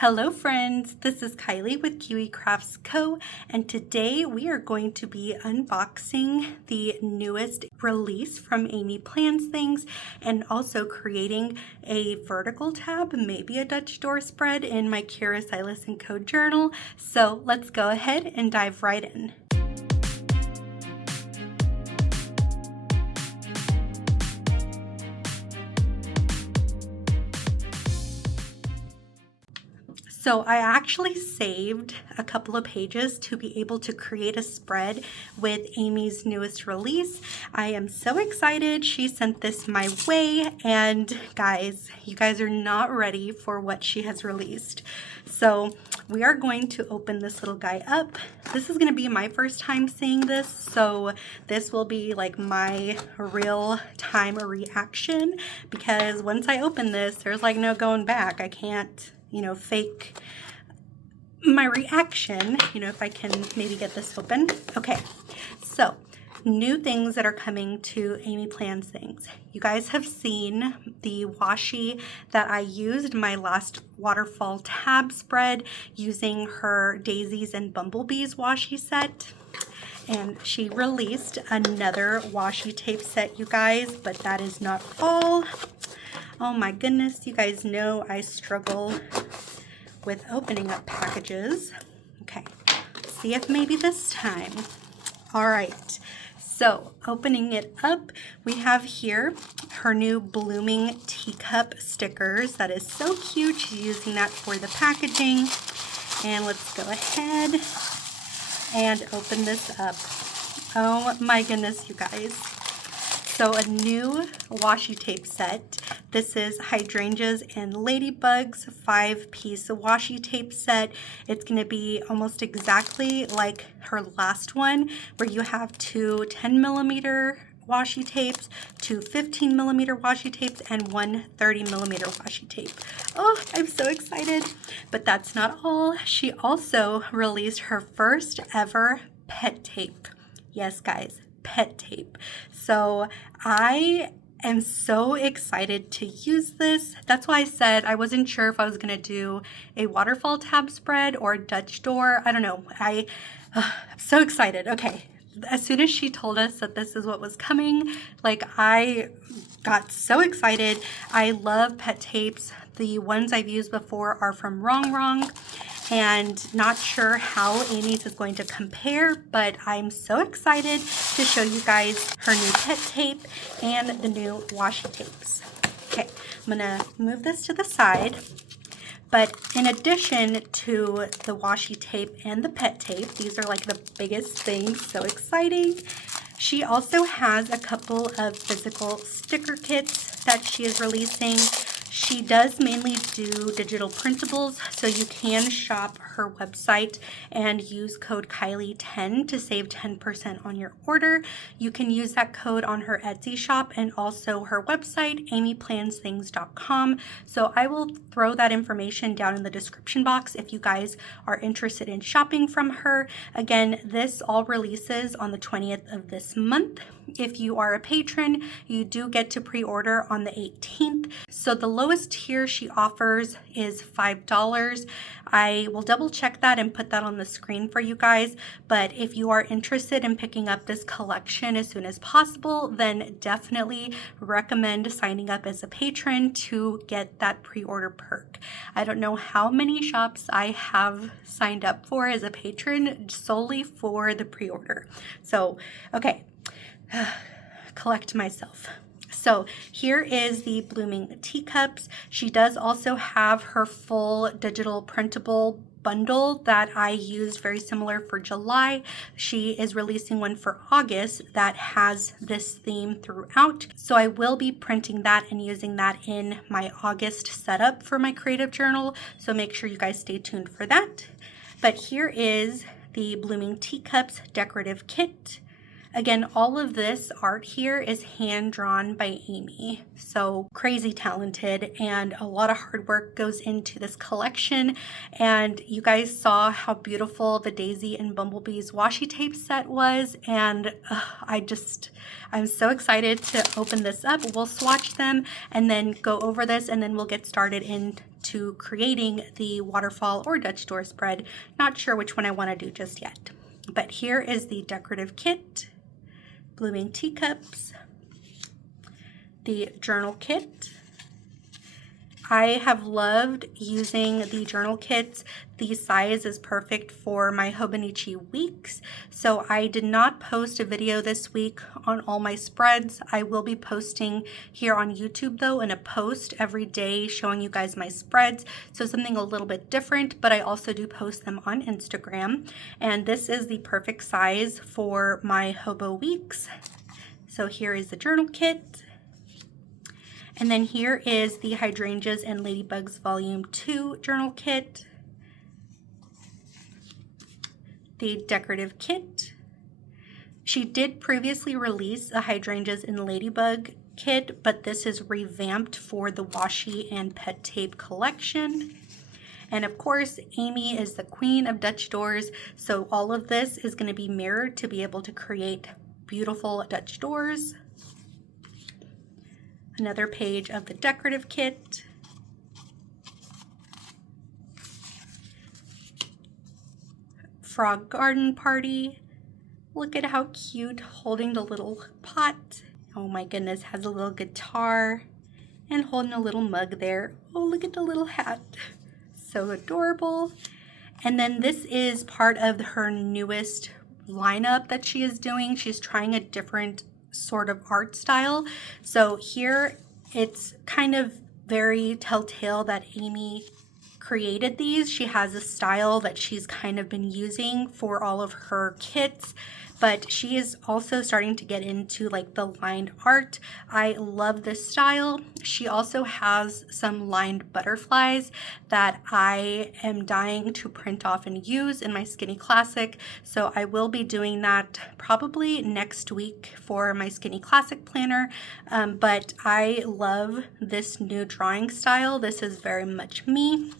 Hello friends, this is Kylie with Kiwi Crafts Co. and today we are going to be unboxing the newest release from AmyPlansThings and also creating a vertical tab, maybe a Dutch door spread in my Kira Silas & Co journal. So let's go ahead and dive right in. So I actually saved a couple of pages to be able to create a spread with Amy's newest release. I am so excited. She sent this my way, and guys, you guys are not ready for what she has released. So we are going to open this little guy up. This is going to be my first time seeing this, so this will be like my real time reaction, because once I open this, there's like no going back. I can't fake my reaction, if I can maybe get this open. Okay, so new things that are coming to AmyPlansThings. You guys have seen the washi that I used my last Waterfall tab spread using her Daisies and Bumblebees washi set. And she released another washi tape set, you guys, but that is not all. Oh my goodness, you guys know I struggle with opening up packages. Okay, see if maybe this time. All right, so opening it up, we have here her new blooming teacup stickers. That is so cute. She's using that for the packaging. And let's go ahead and open this up. Oh my goodness, you guys. So a new washi tape set. This is Hydrangeas and Ladybug's 5-piece washi tape set. It's going to be almost exactly like her last one, where you have two 10mm washi tapes, two 15mm washi tapes, and one 30mm washi tape. Oh, I'm so excited. But that's not all. She also released her first ever PET tape. Yes, guys. PET tape. So I am so excited to use this. That's why I said I wasn't sure if I was gonna do a waterfall tab spread or a Dutch door. I don't know. I'm so excited. Okay, as soon as she told us that this is what was coming, like, I got so excited. I love PET tapes. The ones I've used before are from Wrong, and not sure how Amy's is going to compare, but I'm so excited to show you guys her new PET tape and the new washi tapes. Okay, I'm gonna move this to the side. But in addition to the washi tape and the PET tape, these are like the biggest things, so exciting. She also has a couple of physical sticker kits that she is releasing. She does mainly do digital printables, so you can shop her website and use code Kylie10 to save 10% on your order. You can use that code on her Etsy shop and also her website, AmyPlansThings.com. So I will throw that information down in the description box if you guys are interested in shopping from her. Again, this all releases on the 20th of this month. If you are a patron, you do get to pre-order on the 18th. So the lowest tier she offers is $5. I will double check that and put that on the screen for you guys. But if you are interested in picking up this collection as soon as possible, then definitely recommend signing up as a patron to get that pre-order perk. I don't know how many shops I have signed up for as a patron solely for the pre-order. So, okay. Collect myself. So here is the blooming teacups. She does also have her full digital printable bundle that I used very similar for July. She is releasing one for August that has this theme throughout. So I will be printing that and using that in my August setup for my creative journal. So make sure you guys stay tuned for that. But here is the blooming teacups decorative kit. Again, all of this art here is hand drawn by Amy. So crazy talented, and a lot of hard work goes into this collection. And you guys saw how beautiful the Daisy and Bumblebee's washi tape set was. And I'm so excited to open this up. We'll swatch them and then go over this, and then we'll get started into creating the waterfall or Dutch door spread. Not sure which one I want to do just yet. But here is the decorative kit, blooming teacups, the journal kit. I have loved using the journal kits. The size is perfect for my Hobonichi weeks. So I did not post a video this week on all my spreads. I will be posting here on YouTube though in a post every day showing you guys my spreads. So something a little bit different, but I also do post them on Instagram. And this is the perfect size for my Hobo weeks. So here is the journal kit. And then here is the Hydrangeas and Ladybugs Volume 2 journal kit. The decorative kit. She did previously release a Hydrangeas and Ladybug kit, but this is revamped for the Washi and PET tape collection. And of course, Amy is the queen of Dutch doors, so all of this is going to be mirrored to be able to create beautiful Dutch doors. Another page of the decorative kit. Frog garden party. Look at how cute, holding the little pot. Oh my goodness, has a little guitar and holding a little mug there. Oh, look at the little hat. So adorable. And then this is part of her newest lineup that she is doing. She's trying a different sort of art style. So here it's kind of very telltale that Amy created these. She has a style that she's kind of been using for all of her kits, but she is also starting to get into like the lined art. I love this style. She also has some lined butterflies that I am dying to print off and use in my Skinny Classic. So I will be doing that probably next week for my Skinny Classic planner. But I love this new drawing style. This is very much me.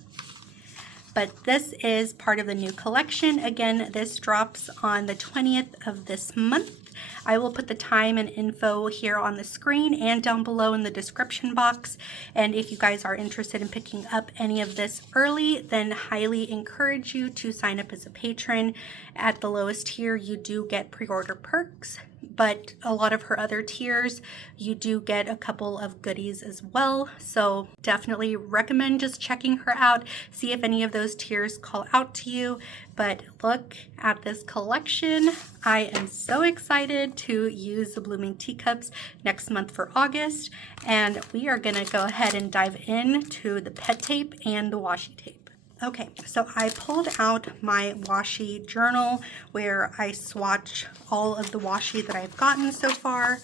But this is part of the new collection. Again, this drops on the 20th of this month. I will put the time and info here on the screen and down below in the description box. And if you guys are interested in picking up any of this early, then highly encourage you to sign up as a patron. At the lowest tier, you do get pre-order perks, but a lot of her other tiers, you do get a couple of goodies as well. So definitely recommend just checking her out, see if any of those tiers call out to you. But look at this collection. I am so excited to use the blooming teacups next month for August. And we are gonna go ahead and dive into the PET tape and the washi tape. Okay, so I pulled out my washi journal where I swatch all of the washi that I've gotten so far.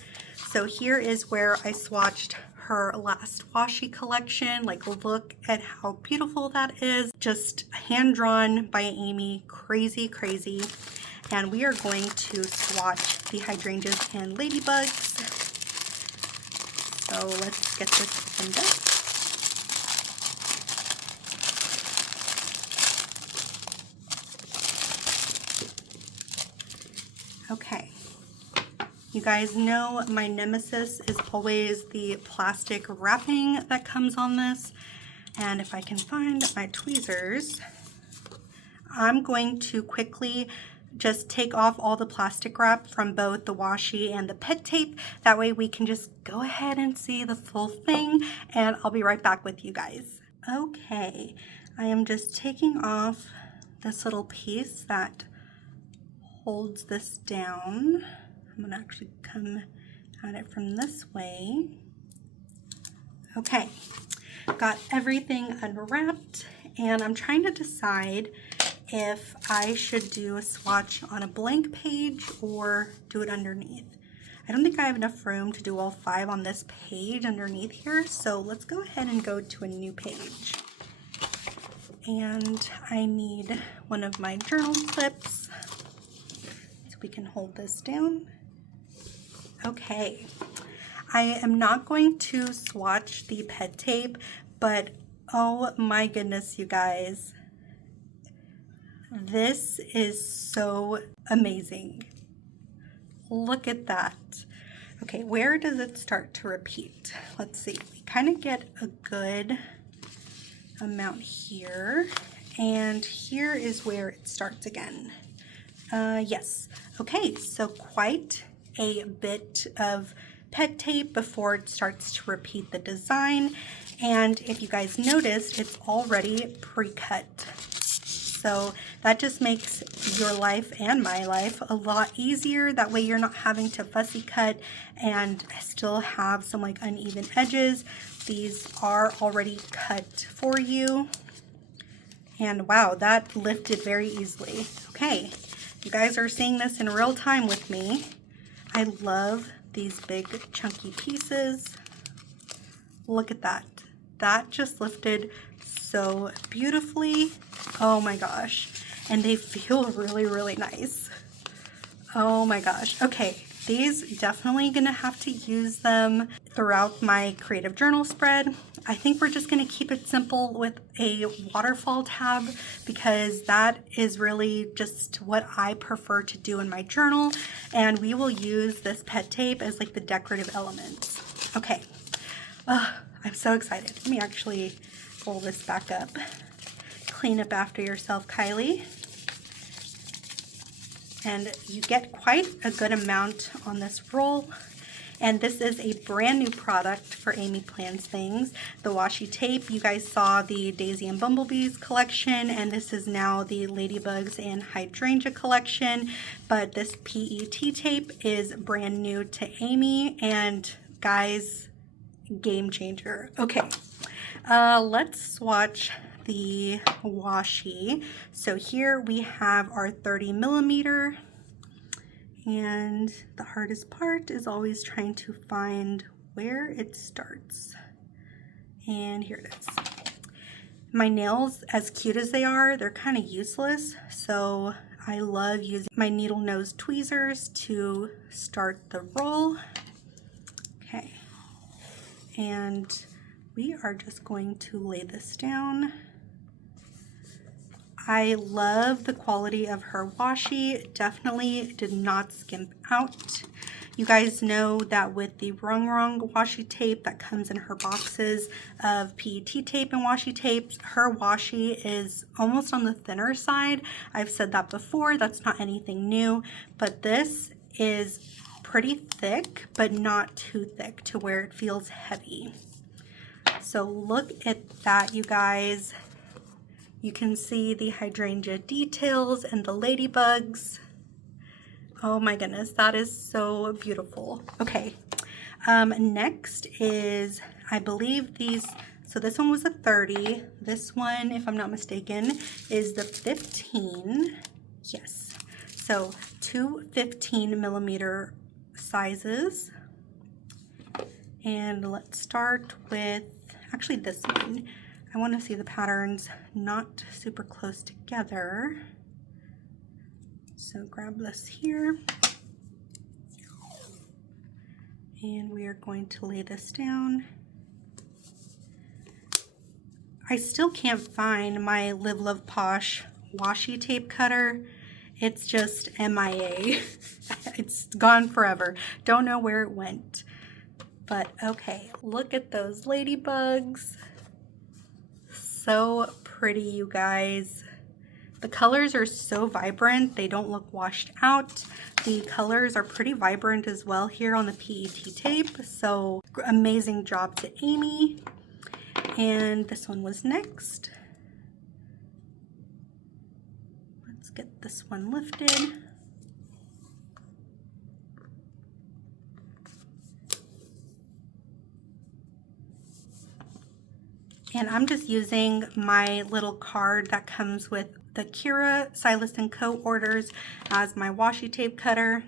So here is where I swatched her last washi collection. Like, look at how beautiful that is. Just hand drawn by Amy. Crazy, crazy. And we are going to swatch the Hydrangeas and Ladybugs. So let's get this opened up. Okay, you guys know my nemesis is always the plastic wrapping that comes on this. And if I can find my tweezers, I'm going to quickly just take off all the plastic wrap from both the washi and the PET tape. That way we can just go ahead and see the full thing, and I'll be right back with you guys. Okay, I am just taking off this little piece that holds this down. I'm gonna actually come at it from this way. Okay, got everything unwrapped, and I'm trying to decide if I should do a swatch on a blank page or do it underneath. I don't think I have enough room to do all 5 on this page underneath here, so let's go ahead and go to a new page. And I need one of my journal clips. We can hold this down. Okay, I am not going to swatch the PET tape, but oh my goodness, you guys. This is so amazing. Look at that. Okay, where does it start to repeat? Let's see. We kind of get a good amount here, and here is where it starts again. Yes. Okay, so quite a bit of PET tape before it starts to repeat the design. And if you guys noticed, it's already pre-cut. So that just makes your life and my life a lot easier. That way you're not having to fussy cut and still have some like uneven edges. These are already cut for you. And wow, that lifted very easily. Okay, you guys are seeing this in real time with me. I love these big chunky pieces. Look at that. That just lifted so beautifully. Oh my gosh. And they feel really, really nice. Oh my gosh. Okay, these definitely gonna have to use them throughout my creative journal spread. I think we're just gonna keep it simple with a waterfall tab because that is really just what I prefer to do in my journal. And we will use this PET tape as like the decorative elements. Okay, I'm so excited. Let me actually roll this back up. Clean up after yourself, Kylie. And you get quite a good amount on this roll. And this is a brand new product for AmyPlansThings. The washi tape, you guys saw the Daisy and Bumblebees collection, and this is now the Ladybugs and Hydrangea collection. But this PET tape is brand new to Amy, and guys, game changer. Okay, let's swatch the washi. So here we have our 30 millimeter, and the hardest part is always trying to find where it starts. And here it is. My nails, as cute as they are, they're kind of useless, so I love using my needle nose tweezers to start the roll. Okay, and we are just going to lay this down. I love the quality of her washi. Definitely did not skimp out. You guys know that with the Rung washi tape that comes in her boxes of PET tape and washi tapes, her washi is almost on the thinner side. I've said that before, that's not anything new, but this is pretty thick, but not too thick to where it feels heavy. So look at that, you guys. You can see the hydrangea details and the ladybugs. Oh my goodness, that is so beautiful. Okay, next is, I believe these, so this one was a 30. This one, if I'm not mistaken, is the 15. Yes, so two 15 millimeter sizes. And let's start with, actually this one. I want to see the patterns not super close together. So grab this here. And we are going to lay this down. I still can't find my Live Love Posh washi tape cutter. It's just MIA. It's gone forever. Don't know where it went. But okay, look at those ladybugs. So pretty, you guys. The colors are so vibrant, they don't look washed out. The colors are pretty vibrant as well here on the PET tape, so amazing job to Amy. And this one was next. Let's get this one lifted. And I'm just using my little card that comes with the Kira Silas & Co. orders as my washi tape cutter.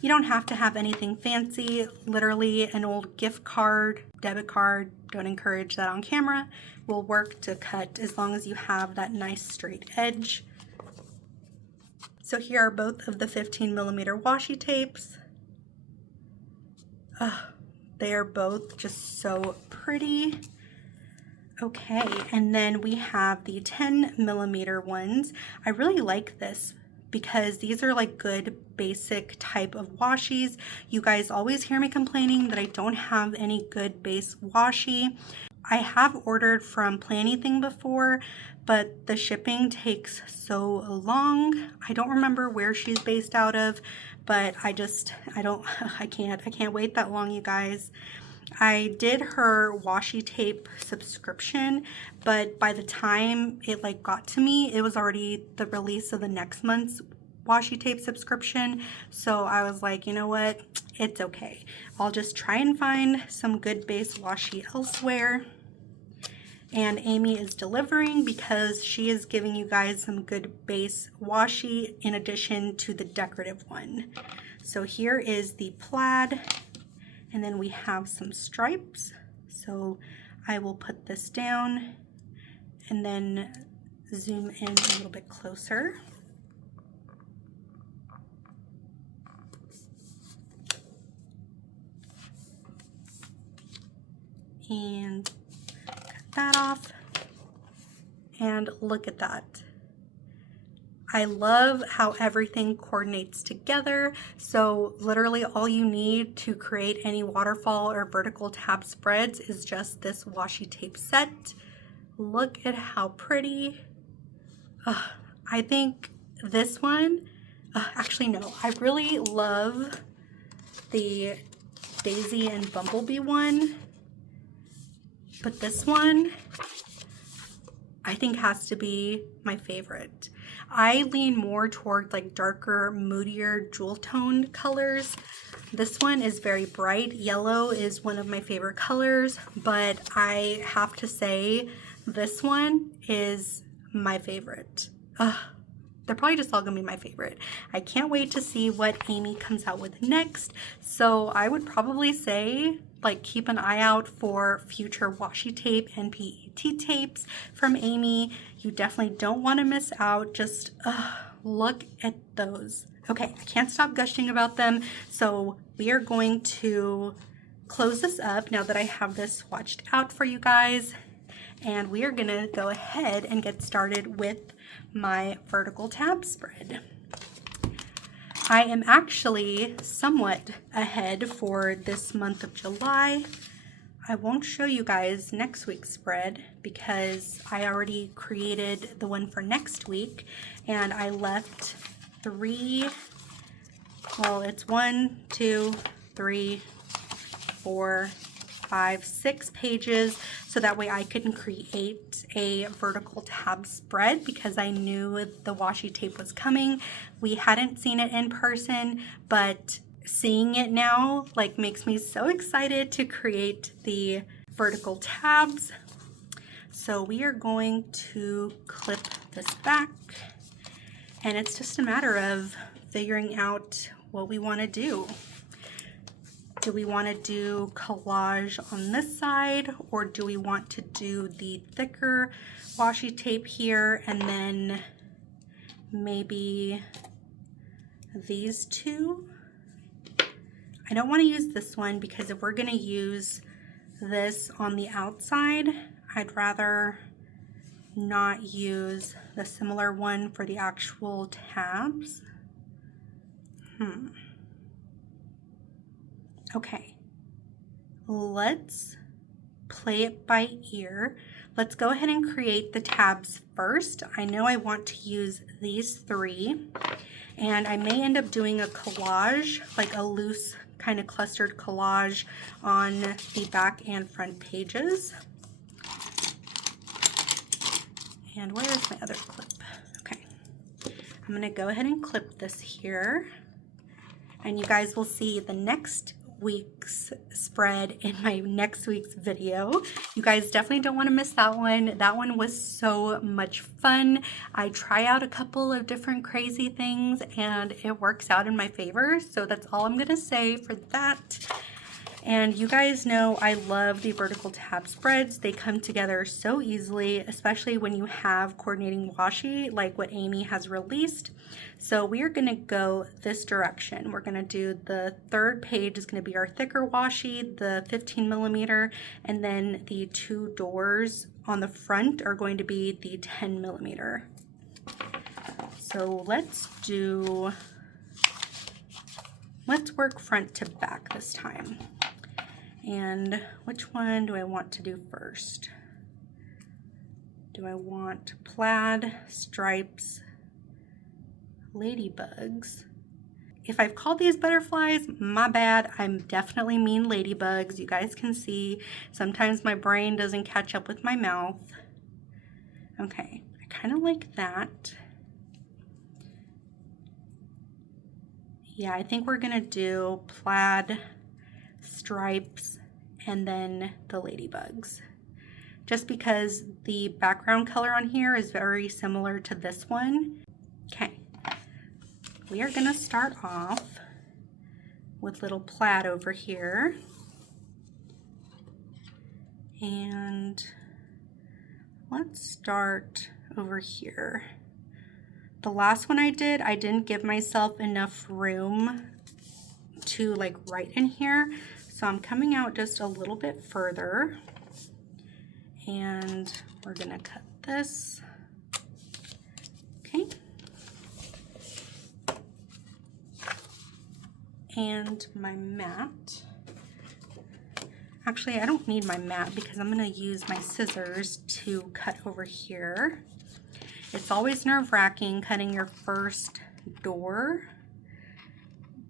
You don't have to have anything fancy. Literally an old gift card, debit card, don't encourage that on camera, will work to cut as long as you have that nice straight edge. So here are both of the 15 millimeter washi tapes. They are both just so pretty. Okay, and then we have the 10mm ones. I really like this because these are like good basic type of washies. You guys always hear me complaining that I don't have any good base washi. I have ordered from Plannything before, but the shipping takes so long. I don't remember where she's based out of, but I can't wait that long, you guys. I did her washi tape subscription, but by the time it like got to me, it was already the release of the next month's washi tape subscription. So I was like, you know what? It's okay. I'll just try and find some good base washi elsewhere. And Amy is delivering because she is giving you guys some good base washi in addition to the decorative one. So here is the plaid. And then we have some stripes. So I will put this down and then zoom in a little bit closer. And cut that off. And look at that. I love how everything coordinates together. So literally all you need to create any waterfall or vertical tab spreads is just this washi tape set. Look at how pretty. I think this one, actually no, I really love the Daisy and Bumblebee one, but this one I think has to be my favorite. I lean more toward like darker, moodier jewel tone colors. This one is very bright. Yellow is one of my favorite colors, but I have to say this one is my favorite. They're probably just all gonna be my favorite. I can't wait to see what Amy comes out with next. So I would probably say like keep an eye out for future washi tape and PET tapes from Amy. You definitely don't want to miss out. Just look at those. Okay, I can't stop gushing about them. So we are going to close this up now that I have this swatched out for you guys. And we are gonna go ahead and get started with my vertical tab spread. I am actually somewhat ahead for this month of July. I won't show you guys next week's spread because I already created the one for next week and I left it's 1, 2, 3, 4, 5, 6 pages so that way I can create a vertical tab spread because I knew the washi tape was coming. We hadn't seen it in person, but seeing it now like makes me so excited to create the vertical tabs. So we are going to clip this back and it's just a matter of figuring out what we want to do. Do we want to do collage on this side or do we want to do the thicker washi tape here and then maybe these two? I don't want to use this one because if we're going to use this on the outside, I'd rather not use the similar one for the actual tabs. Okay, let's play it by ear. Let's go ahead and create the tabs first. I know I want to use these 3 and I may end up doing a collage, like a loose kind of clustered collage on the back and front pages. And where's my other clip? Okay, I'm gonna go ahead and clip this here and you guys will see the next week's spread in my next week's video. You guys definitely don't want to miss that one. That one was so much fun. I try out a couple of different crazy things and it works out in my favor. So that's all I'm gonna say for that. And you guys know I love the vertical tab spreads. They come together so easily, especially when you have coordinating washi like what Amy has released. So we are gonna go this direction. We're gonna do the third page is gonna be our thicker washi, the 15mm, and then the two doors on the front are going to be the 10mm. So let's work front to back this time. And which one do I want to do first? Do I want plaid, stripes, ladybugs? If I've called these butterflies, my bad. I'm definitely mean ladybugs. You guys can see sometimes my brain doesn't catch up with my mouth. Okay, I kind of like that. Yeah, I think we're gonna do plaid, stripes, and then the ladybugs. Just because the background color on here is very similar to this one. Okay, we are gonna start off with little plaid over here. And let's start over here. The last one I didn't give myself enough room to like right in here. So I'm coming out just a little bit further. And we're gonna cut this. Okay. And my mat. Actually, I don't need my mat because I'm gonna use my scissors to cut over here. It's always nerve-wracking cutting your first door,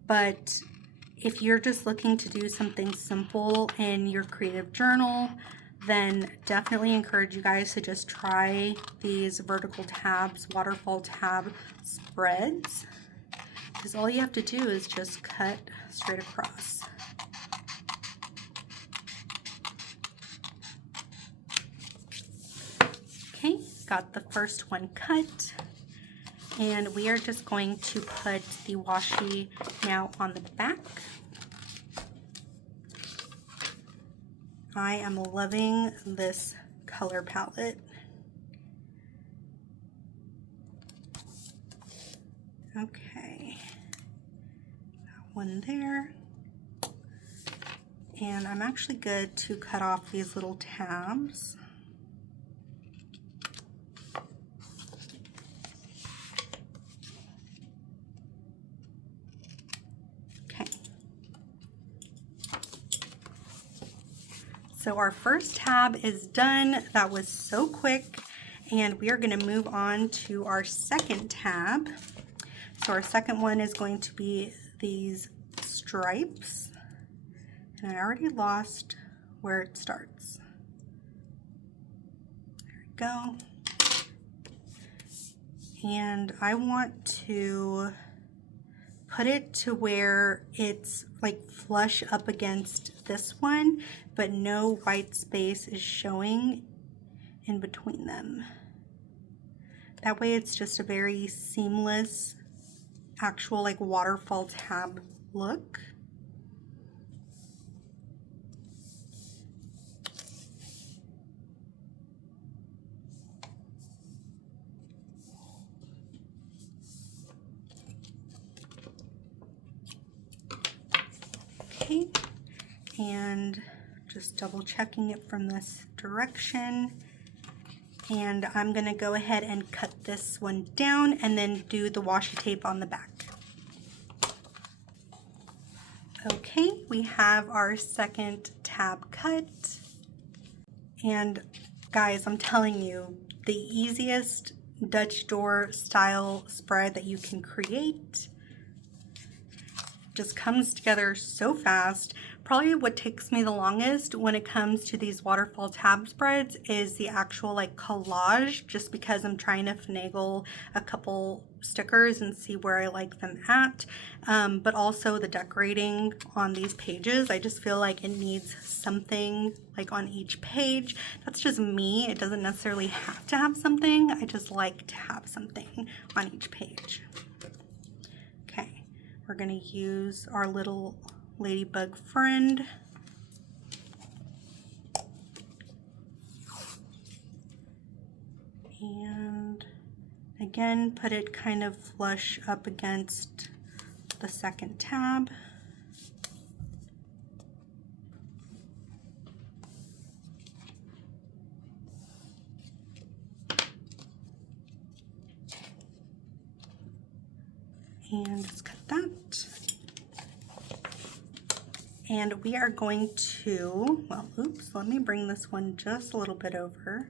but if you're just looking to do something simple in your creative journal, then definitely encourage you guys to just try these vertical tabs, waterfall tab spreads, because all you have to do is just cut straight across. Okay, got the first one cut, and we are just going to put the washi now on the back. I am loving this color palette. Okay, that one there. And I'm actually good to cut off these little tabs. So our first tab is done. That was so quick, and we are going to move on to our second tab. So our second one is going to be these stripes, and I already lost where it starts. There we go. And I want to put it to where it's like flush up against this one, but no white space is showing in between them. That way it's just a very seamless, actual like waterfall tab look. Okay, and just double checking it from this direction. And I'm gonna go ahead and cut this one down and then do the washi tape on the back. Okay, we have our second tab cut. And guys, I'm telling you, the easiest Dutch door style spread that you can create. Just comes together so fast. Probably what takes me the longest when it comes to these waterfall tab spreads is the actual like collage, just because I'm trying to finagle a couple stickers and see where I like them at. But also the decorating on these pages, I just feel like it needs something like on each page. That's just me. It doesn't necessarily have to have something. I just like to have something on each page. Okay. We're going to use our little ladybug friend Again, put it kind of flush up against the second tab. And just cut that. And we are going to, well, oops, let me bring this one just a little bit over.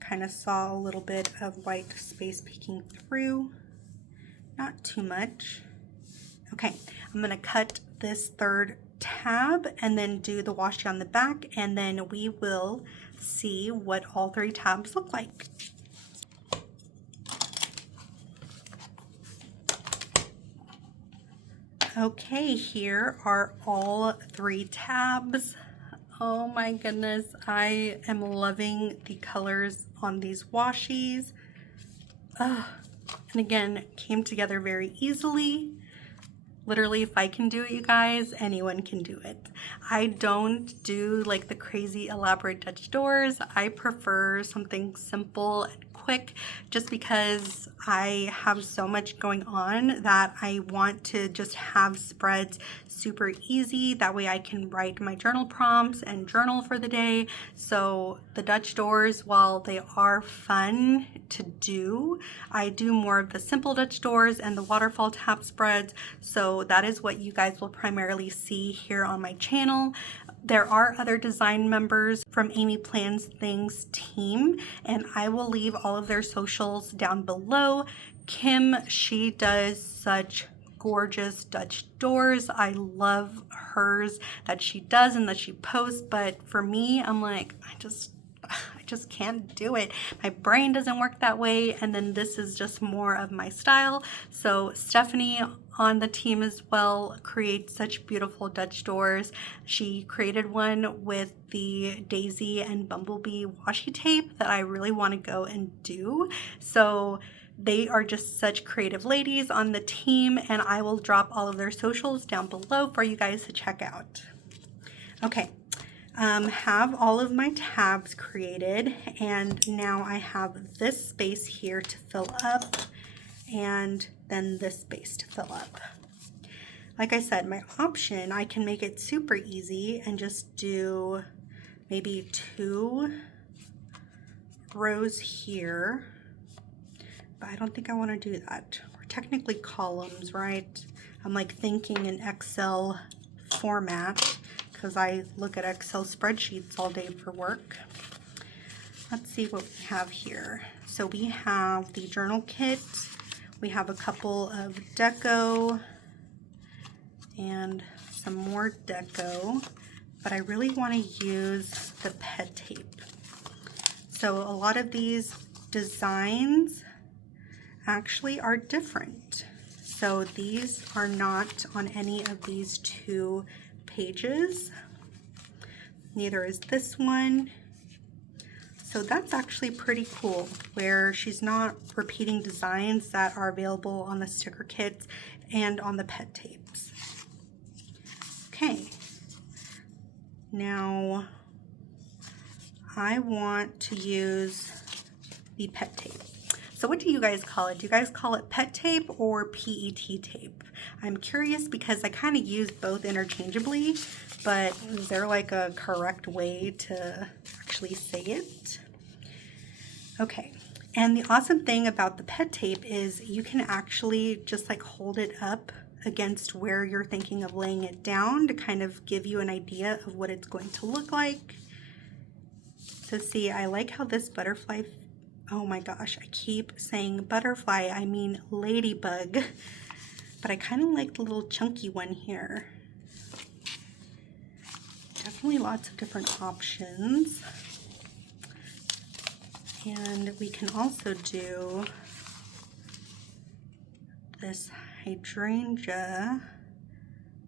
Kind of saw a little bit of white space peeking through, not too much. Okay, I'm gonna cut this third tab and then do the washi on the back, and then we will see what all 3 tabs look like. Okay, here are all 3 tabs. Oh my goodness, I am loving the colors on these washies. And again, came together very easily. Literally, if I can do it, you guys, anyone can do it. I don't do like the crazy elaborate Dutch doors. I prefer something simple and quick, just because I have so much going on that I want to just have spreads super easy. That way I can write my journal prompts and journal for the day. So the Dutch doors, while they are fun to do, I do more of the simple Dutch doors and the waterfall tab spreads. So that is what you guys will primarily see here on my channel. There are other design members from AmyPlansThings team, and I will leave all of their socials down below. Kim, she does such gorgeous Dutch doors. I love hers that she does and that she posts, but for me, I'm like, I just can't do it. My brain doesn't work that way, and then this is just more of my style. So Stephanie on the team as well creates such beautiful Dutch doors. She created one with the Daisy and Bumblebee washi tape that I really want to go and do. So they are just such creative ladies on the team, and I will drop all of their socials down below for you guys to check out. Okay. Have all of my tabs created, and now I have this space here to fill up, and then this space to fill up. Like I said, my option, I can make it super easy and just do maybe 2 rows here, but I don't think I want to do that. We're technically columns, right? I'm like thinking in Excel format, because I look at Excel spreadsheets all day for work. Let's see what we have here. So we have the journal kit, we have a couple of deco, and some more deco, but I really want to use the PET tape. So a lot of these designs actually are different. So these are not on any of these 2 pages. Neither is this one. So that's actually pretty cool, where she's not repeating designs that are available on the sticker kits and on the PET tapes. Okay, now I want to use the PET tape. So what do you guys call it? Do you guys call it PET tape or PET tape? I'm curious because I kind of use both interchangeably, but is there like a correct way to actually say it? Okay, and the awesome thing about the PET tape is you can actually just like hold it up against where you're thinking of laying it down to kind of give you an idea of what it's going to look like. So see, I like how this butterfly, oh my gosh, I keep saying butterfly, I mean ladybug, but I kind of like the little chunky one here. Definitely lots of different options. And we can also do this hydrangea,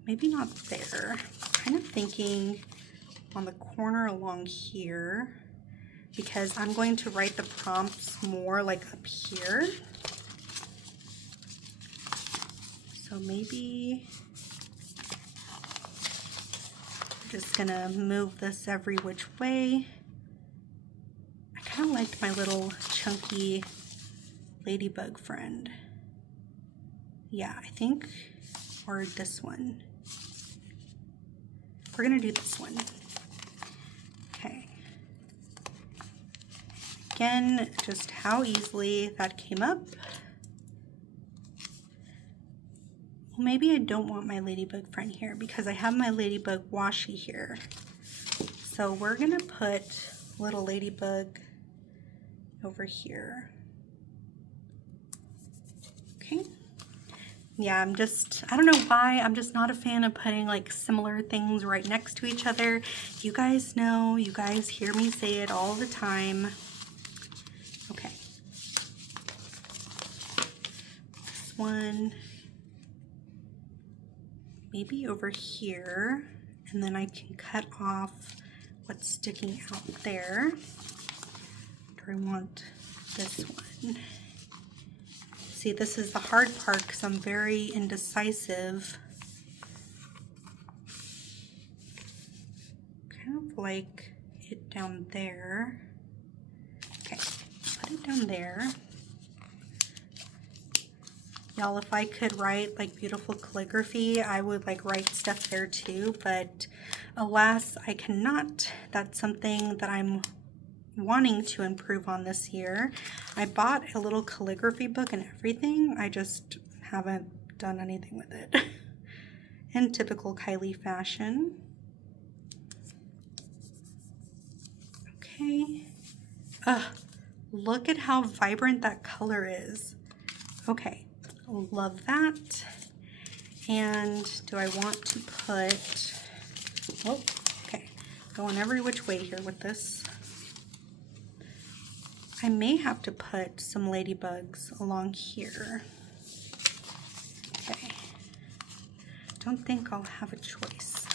maybe not there. Kind of thinking on the corner along here, because I'm going to write the prompts more like up here. So maybe I'm just gonna move this every which way. I kind of liked my little chunky Ladybug friend. Yeah, I think, or this one. We're gonna do this one. Okay. Again, just how easily that came up. Well, maybe I don't want my Ladybug friend here because I have my Ladybug washi here. So we're gonna put little Ladybug over here. Okay. Yeah, I don't know why, I'm just not a fan of putting like similar things right next to each other. You guys know, you guys hear me say it all the time. Okay. This one, maybe over here, and then I can cut off what's sticking out there. Do I want this one? See, this is the hard part because I'm very indecisive. Kind of like it down there. Okay, put it down there. Y'all, if I could write like beautiful calligraphy, I would like write stuff there too, but alas, I cannot. That's something that I'm wanting to improve on this year. I bought a little calligraphy book and everything. I just haven't done anything with it. In typical Kylie fashion. Okay. Look at how vibrant that color is. Okay, love that. And do I want to put, oh, okay, going every which way here with this. I may have to put some ladybugs along here. Okay. Don't think I'll have a choice.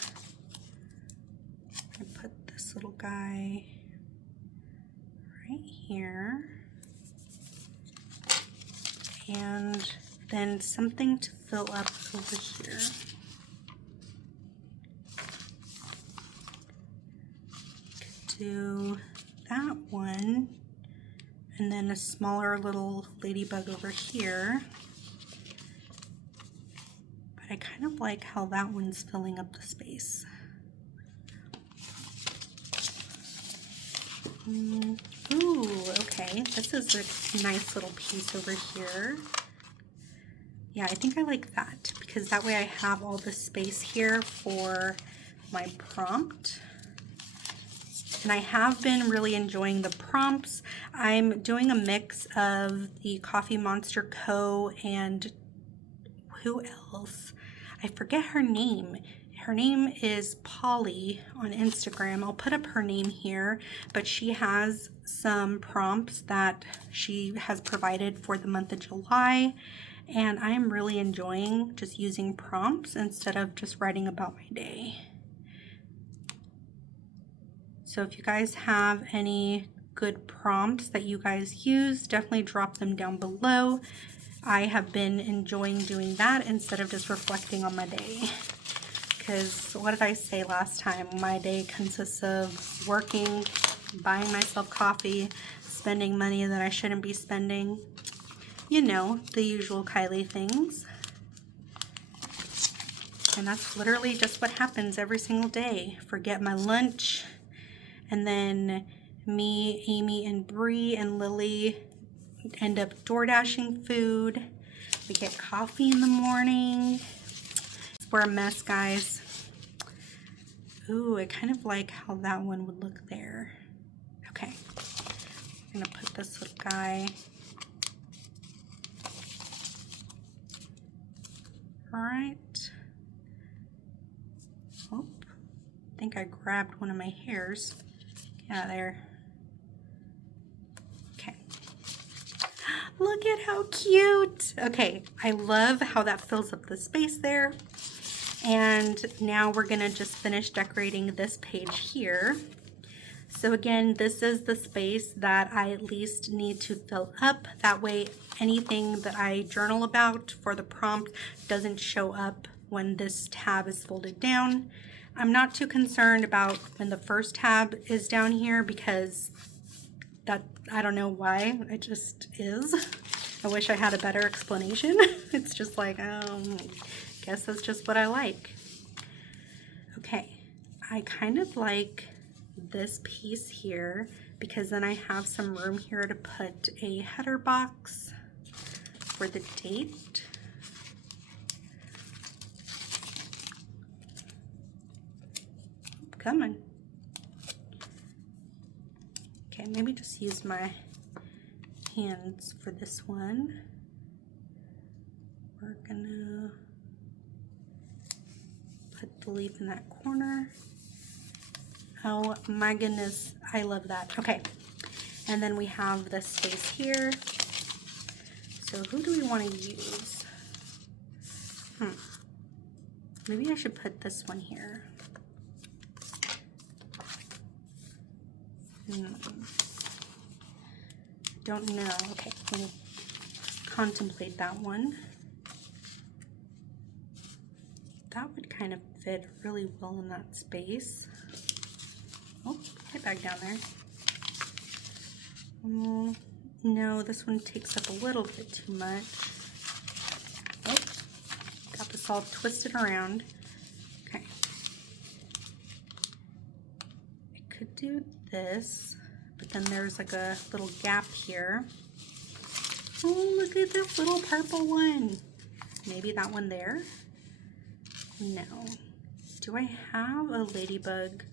I'm gonna put this little guy right here. And then something to fill up over here. Could do that one. And then a smaller little ladybug over here. But I kind of like how that one's filling up the space. Ooh, okay. This is a nice little piece over here. Yeah, I think I like that because that way I have all the space here for my prompt. And I have been really enjoying the prompts. I'm doing a mix of the Coffee Monster Co. and who else? I forget her name. Her name is Polly on Instagram. I'll put up her name here, but she has some prompts that she has provided for the month of July. And I am really enjoying just using prompts instead of just writing about my day. So if you guys have any good prompts that you guys use, definitely drop them down below. I have been enjoying doing that instead of just reflecting on my day. Because what did I say last time? My day consists of working, buying myself coffee, spending money that I shouldn't be spending. You know, the usual Kylie things. And that's literally just what happens every single day. Forget my lunch. And then me, Amy, and Bree, and Lily end up door dashing food. We get coffee in the morning. We're a mess, guys. Ooh, I kind of like how that one would look there. Okay. I'm gonna put this little guy. All right. Oh, I think I grabbed one of my hairs. Get out of there. Okay. Look at how cute. Okay, I love how that fills up the space there. And now we're gonna just finish decorating this page here. So again, this is the space that I at least need to fill up. That way anything that I journal about for the prompt doesn't show up when this tab is folded down. I'm not too concerned about when the first tab is down here because that, I don't know why, it just is. I wish I had a better explanation. It's just like, guess that's just what I like. Okay, I kind of like this piece here because then I have some room here to put a header box for the date. Come on. Okay, maybe just use my hands for this one. We're gonna put the leaf in that corner. Oh my goodness, I love that. Okay, and then we have this space here. So who do we want to use? Maybe I should put this one here. Don't know. Okay, let me contemplate that one. That would kind of fit really well in that space. Oh, get back down there. No, this one takes up a little bit too much. Oh, got this all twisted around. Okay. I could do this, but then there's like a little gap here. Oh, look at this little purple one. Maybe that one there? No. Do I have a ladybug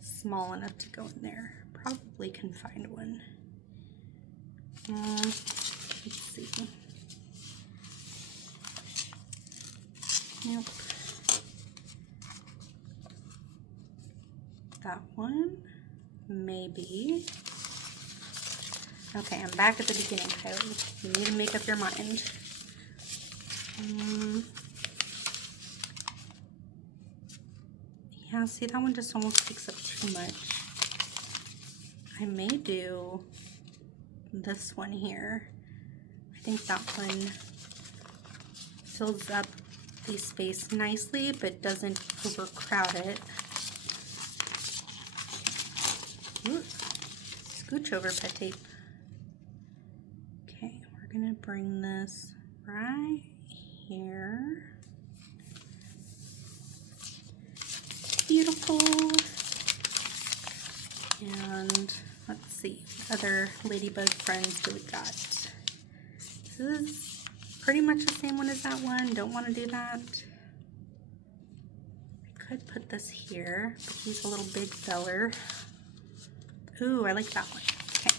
small enough to go in there? Probably can find one. Let's see. Nope. That one, maybe. Okay, I'm back at the beginning, Kylie. You need to make up your mind. Yeah, see, that one just almost takes up too much. I may do this one here. I think that one fills up the space nicely, but doesn't overcrowd it. Ooh, scooch over pet tape. Okay, we're gonna bring this right here. Beautiful. And let's see, what other ladybug friends do we got? This is pretty much the same one as that one. Don't want to do that. I could put this here, but he's a little big feller. Ooh, I like that one. Okay.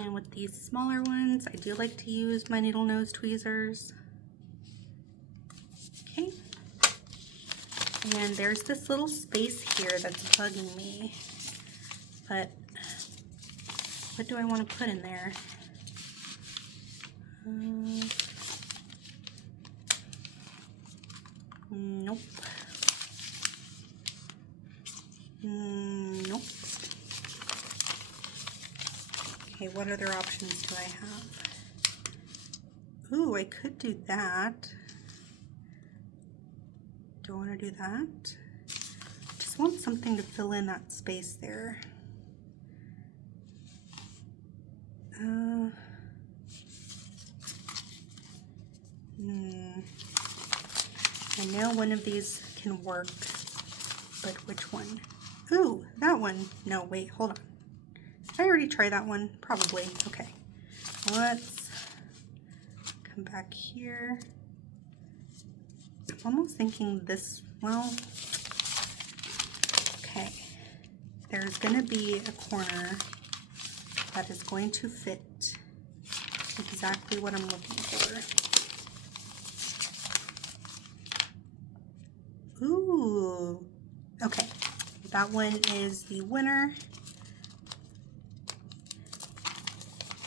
And with these smaller ones, I do like to use my needle nose tweezers. Okay. And there's this little space here that's bugging me. But what do I want to put in there? Nope. Nope. Okay, what other options do I have? Ooh, I could do that. Do I want to do that? Just want something to fill in that space there. I know one of these can work, but which one? Ooh, that one. No, wait, hold on. Did I already try that one? Probably. Okay. Let's come back here. I'm almost thinking this, well, okay. There's going to be a corner that is going to fit exactly what I'm looking for. Ooh, okay. That one is the winner.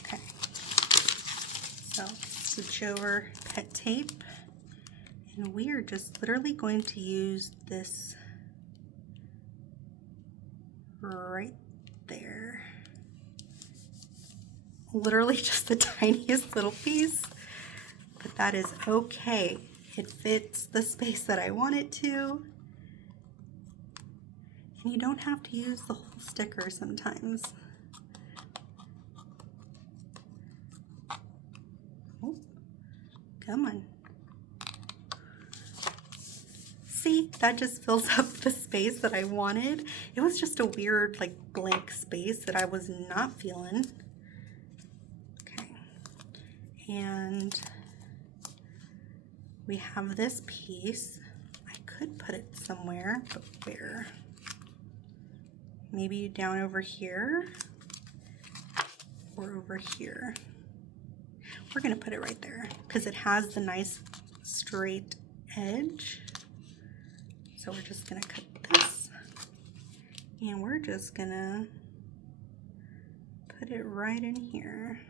Okay. So switch over pet tape. And we are just literally going to use this right there. Literally just the tiniest little piece, but that is okay. It fits the space that I want it to. And you don't have to use the whole sticker sometimes. Come on. See, that just fills up the space that I wanted. It was just a weird, like, blank space that I was not feeling. Okay. And we have this piece. I could put it somewhere, but where? Maybe down over here or over here. We're gonna put it right there because it has the nice straight edge. So we're just gonna cut this and we're just gonna put it right in here.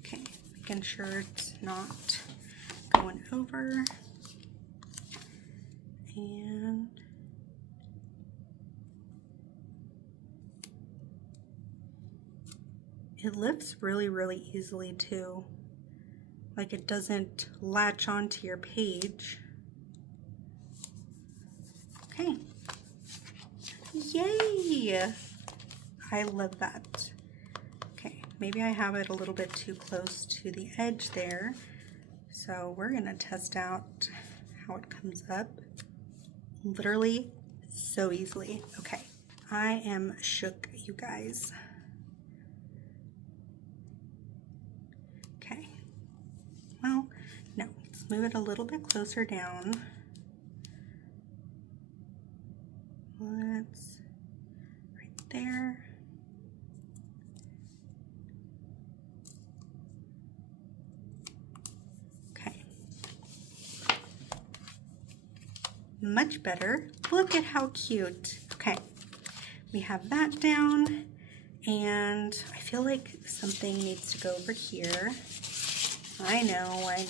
Okay, making sure it's not going over. And it lifts really, really easily too. Like it doesn't latch onto your page. Okay. Yay! I love that. Okay, maybe I have it a little bit too close to the edge there. So we're gonna test out how it comes up. Literally so easily. Okay, I am shook, you guys. Okay, well, no, let's move it a little bit closer down. Let's, right there. Okay. Much better. Look at how cute. Okay, we have that down, and I feel like something needs to go over here. I know. Okay.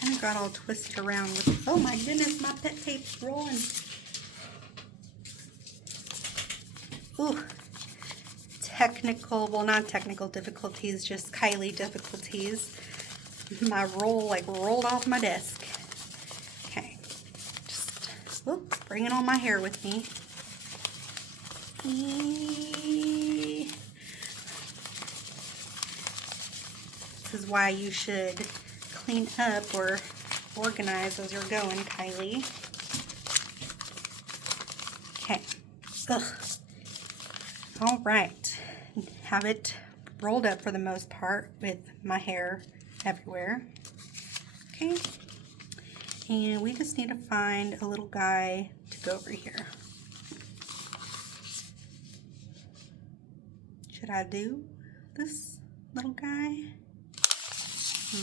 Kind of got all twisted around with, oh my goodness, my pet tape's rolling. Ooh, technical, well, not technical difficulties, just Kylie difficulties. My roll like rolled off my desk. Okay, just whoop, bringing all my hair with me. This is why you should clean up or organize as you're going, Kylie. Okay. Ugh. All right. Have it rolled up for the most part with my hair everywhere. Okay. And we just need to find a little guy to go over here. Should I do this little guy? I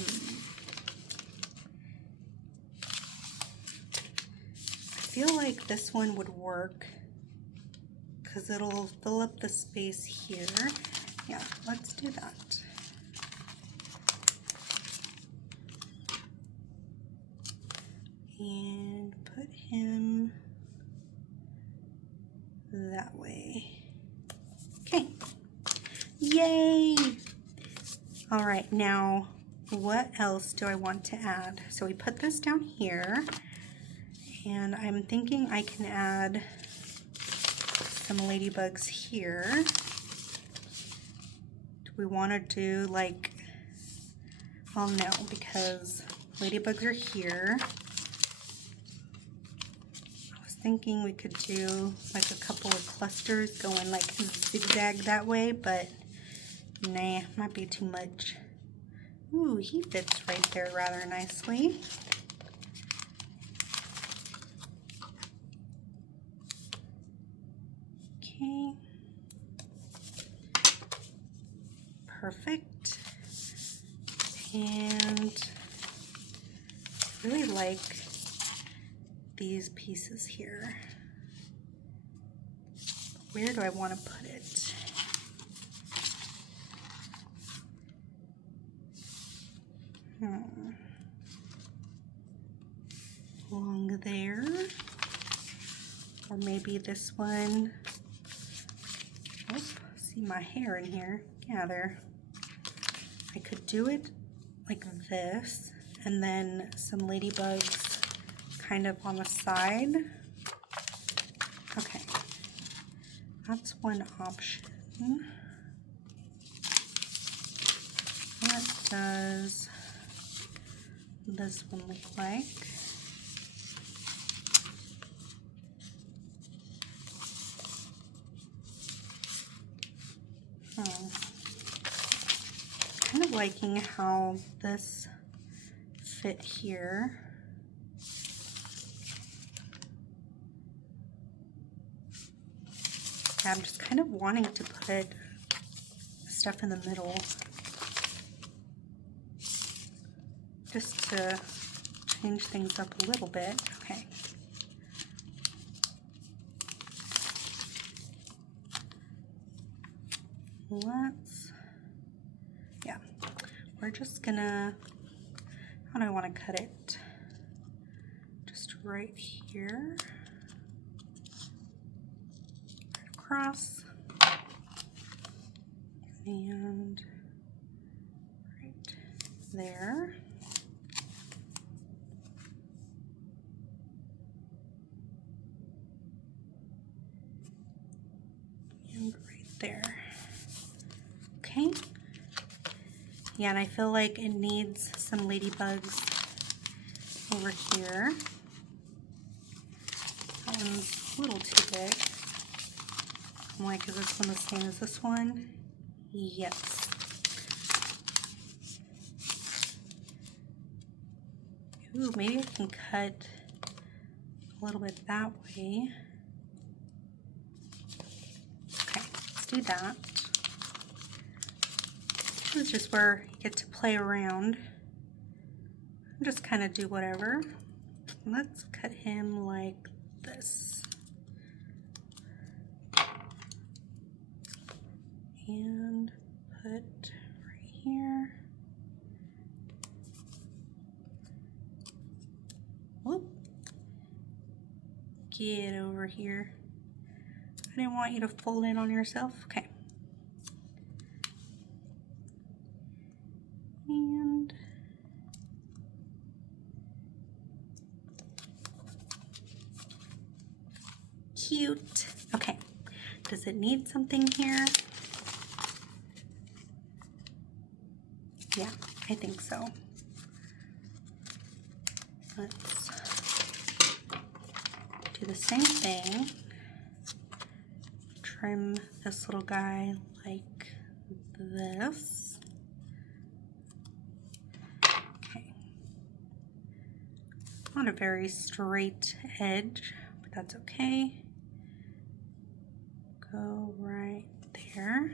feel like this one would work because it'll fill up the space here. Yeah, let's do that. And put him that way. Okay. Yay! All right, now what else do I want to add? So we put this down here, and I'm thinking I can add some ladybugs here. Do we want to do like, well, no, because ladybugs are here. I was thinking we could do like a couple of clusters going like zigzag that way, but nah, might be too much. Ooh, he fits right there rather nicely. Okay. Perfect. And I really like these pieces here. Where do I want to put it? Along there, or maybe this one. Oh, see my hair in here. Yeah, there. I could do it like this, and then some ladybugs kind of on the side. Okay, that's one option. What does this one look like? Oh. Kind of liking how this fit here. Yeah, I'm just kind of wanting to put stuff in the middle just to change things up a little bit. Okay. We're just gonna, how do I want to cut it? Just right here, right across, and right there. And right there. Okay. Yeah, and I feel like it needs some ladybugs over here. That one's a little too big. I'm like, is this one the same as this one? Yes. Ooh, maybe I can cut a little bit that way. Okay, let's do that. This is just where you get to play around. Just kind of do whatever. Let's cut him like this. And put right here. Whoop. Get over here. I didn't want you to fold in on yourself. Okay. And cute. Okay. Does it need something here? Yeah, I think so. Let's do the same thing. Trim this little guy like this. Okay. Not a very straight edge, but that's okay. Go right there.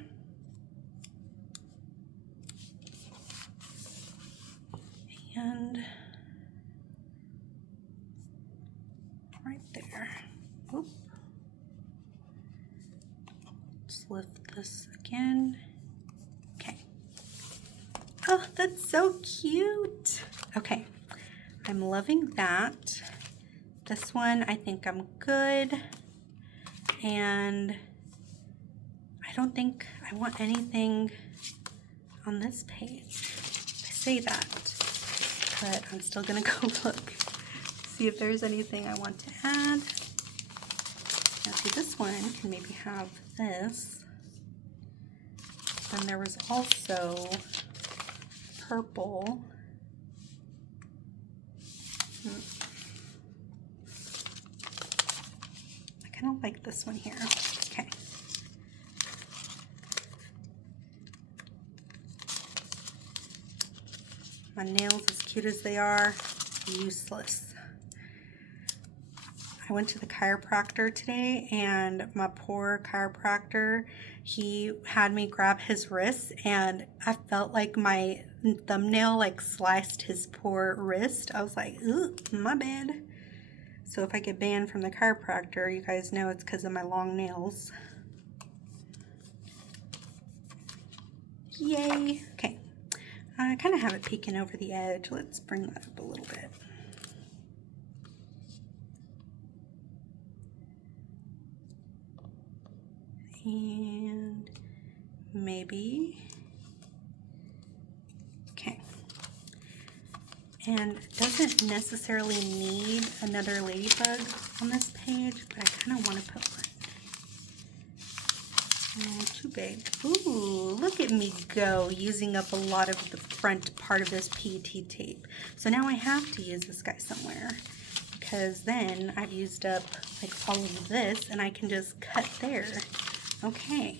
And right there. Oop. Just lift this again. Okay. Oh, that's so cute. Okay, I'm loving that. This one, I think I'm good. And I don't think I want anything on this page. I say that, but I'm still gonna go look, see if there's anything I want to add. Now see, this one can maybe have this. Then there was also purple. I kind of like this one here. Okay. My nails, as cute as they are, useless. I went to the chiropractor today, and my poor chiropractor, he had me grab his wrist, and I felt like my thumbnail like sliced his poor wrist. I was like, ooh, my bad. So if I get banned from the chiropractor, you guys know it's because of my long nails. Yay. Okay. I kind of have it peeking over the edge. Let's bring that up a little bit. And maybe, okay. And it doesn't necessarily need another ladybug on this page, but I kind of want to put one. Oh, too big. Ooh, look at me go, using up a lot of the front part of this PET tape. So now I have to use this guy somewhere, because then I've used up like all of this and I can just cut there. Okay,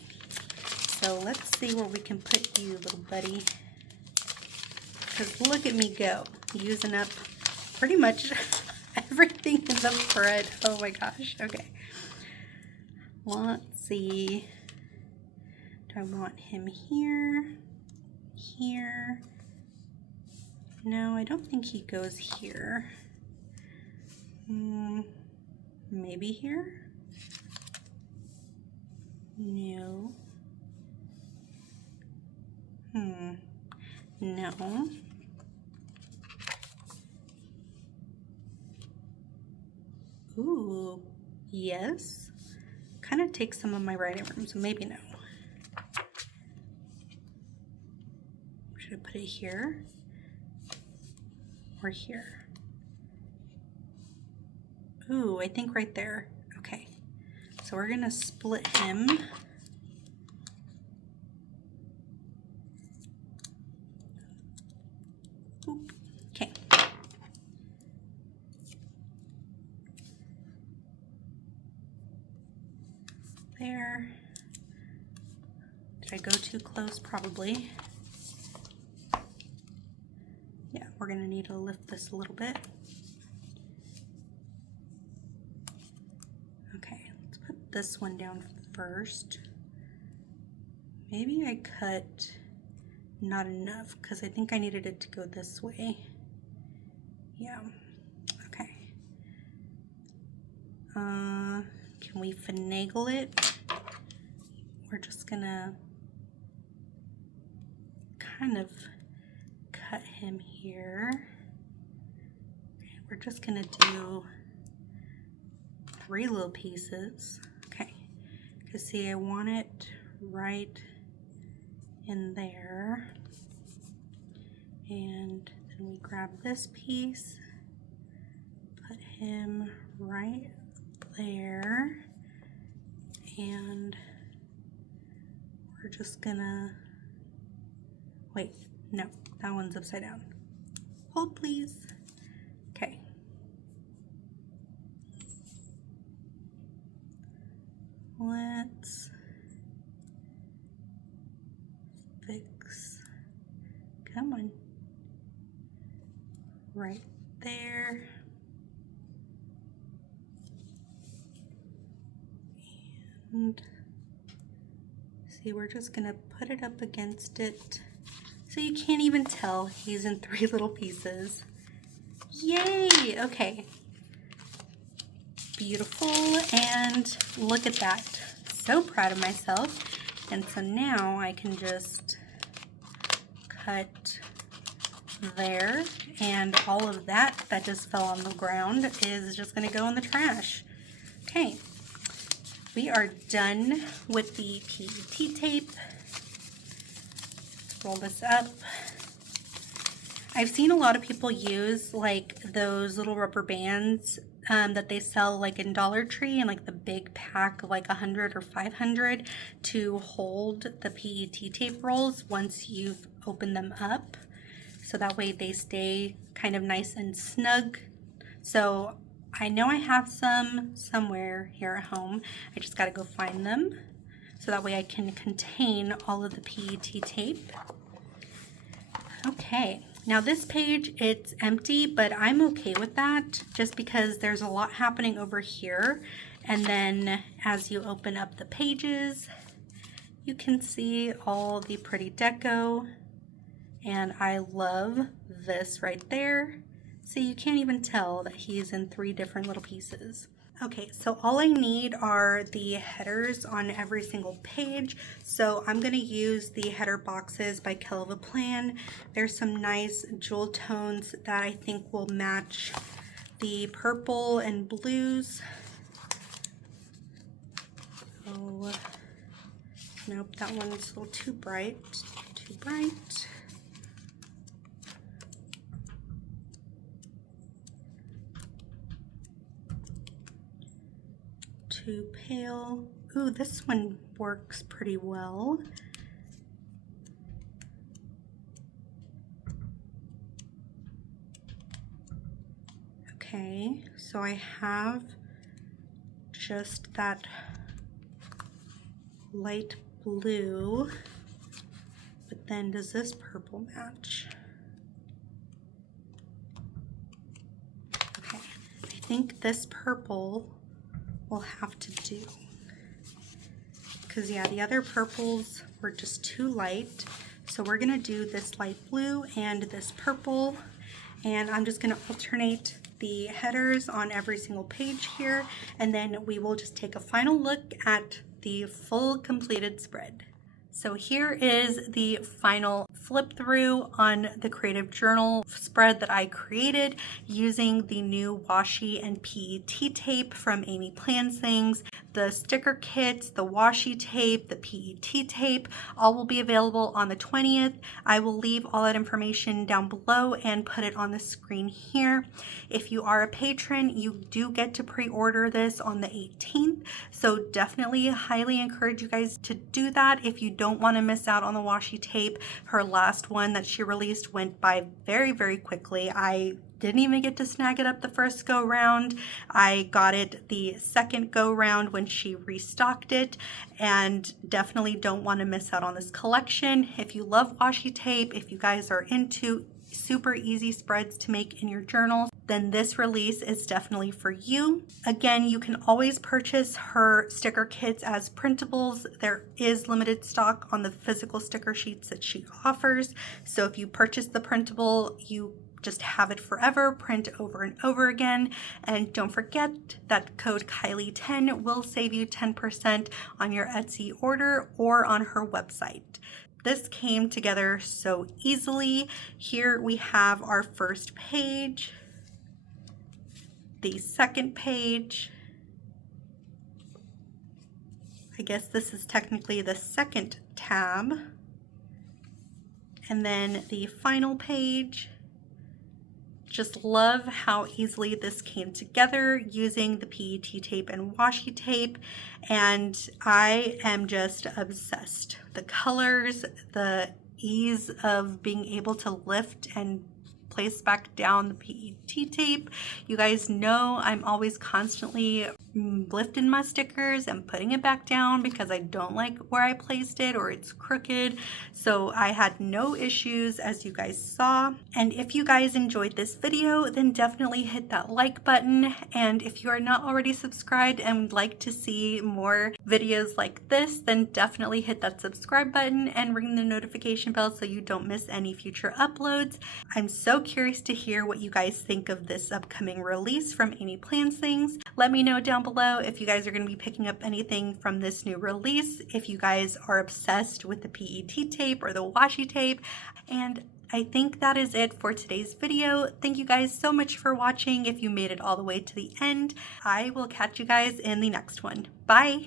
so let's see where we can put you, little buddy. Because look at me go, using up pretty much everything in the spread. Oh my gosh, okay. Let's see. Do I want him here? Here? No, I don't think he goes here. Maybe here? No. No. Ooh, yes. Kind of takes some of my writing room, so maybe no. Should I put it here or here? Ooh, I think right there. Okay, so we're gonna split him. Oop. Okay. There. Did I go too close? Probably. Yeah, we're gonna need to lift this a little bit. Okay, let's put this one down first. Maybe I cut not enough because I think I needed it to go this way. Yeah, okay. Can we finagle it? We're just gonna kind of cut him here. We're just gonna do 3 little pieces. Okay, because see, I want it right in there. And then we grab this piece, put him right there, and we're just gonna, wait, no, that one's upside down. Hold please. Okay. Let's fix, come on, right there. And see, we're just gonna put it up against it so you can't even tell he's in 3 little pieces. Yay! Okay. Beautiful, and look at that. So proud of myself. And so now I can just cut there, and all of that just fell on the ground is just gonna go in the trash. Okay. We are done with the PET tape. Roll this up. I've seen a lot of people use like those little rubber bands that they sell like in Dollar Tree, and like the big pack of like 100 or 500 to hold the PET tape rolls once you've opened them up. So that way they stay kind of nice and snug. So I know I have some somewhere here at home. I just gotta go find them. So that way I can contain all of the PET tape. Okay, now this page, it's empty, but I'm okay with that just because there's a lot happening over here. And then as you open up the pages, you can see all the pretty deco. And I love this right there. So you can't even tell that he's in 3 different little pieces. Okay, so all I need are the headers on every single page. So I'm gonna use the header boxes by Kelva Plan. There's some nice jewel tones that I think will match the purple and blues. Oh, nope, that one's a little too bright, too bright. Too pale. Ooh, this one works pretty well. Okay, so I have just that light blue, but then does this purple match? Okay, I think this purple will have to do, because yeah, the other purples were just too light. So we're gonna do this light blue and this purple, and I'm just gonna alternate the headers on every single page here, and then we will just take a final look at the full completed spread. So here is the final flip through on the creative journal spread that I created using the new Washi and PET tape from AmyPlansThings. The sticker kits, the washi tape, the PET tape, all will be available on the 20th. I will leave all that information down below and put it on the screen here. If you are a patron, you do get to pre-order this on the 18th. So definitely highly encourage you guys to do that if you don't want to miss out on the washi tape. Her last one that she released went by very, very quickly. I didn't even get to snag it up the first go round. I got it the second go round when she restocked it, and definitely don't want to miss out on this collection. If you love washi tape, if you guys are into super easy spreads to make in your journals, then this release is definitely for you. Again, you can always purchase her sticker kits as printables. There is limited stock on the physical sticker sheets that she offers. So if you purchase the printable, you just have it forever, print over and over again. And don't forget that code Kylie10 will save you 10% on your Etsy order or on her website. This came together so easily. Here we have our first page, the second page. I guess this is technically the second tab. And then the final page. Just love how easily this came together using the PET tape and washi tape, and I am just obsessed. The colors, the ease of being able to lift and place back down the PET tape. You guys know I'm always constantly lifting my stickers and putting it back down because I don't like where I placed it or it's crooked. So I had no issues, as you guys saw. And if you guys enjoyed this video, then definitely hit that like button. And if you are not already subscribed and would like to see more videos like this, then definitely hit that subscribe button and ring the notification bell so you don't miss any future uploads. I'm so curious to hear what you guys think of this upcoming release from AmyPlansThings. Let me know down below if you guys are going to be picking up anything from this new release, if you guys are obsessed with the PET tape or the washi tape. And I think that is it for today's video. Thank you guys so much for watching if you made it all the way to the end. I will catch you guys in the next one. Bye!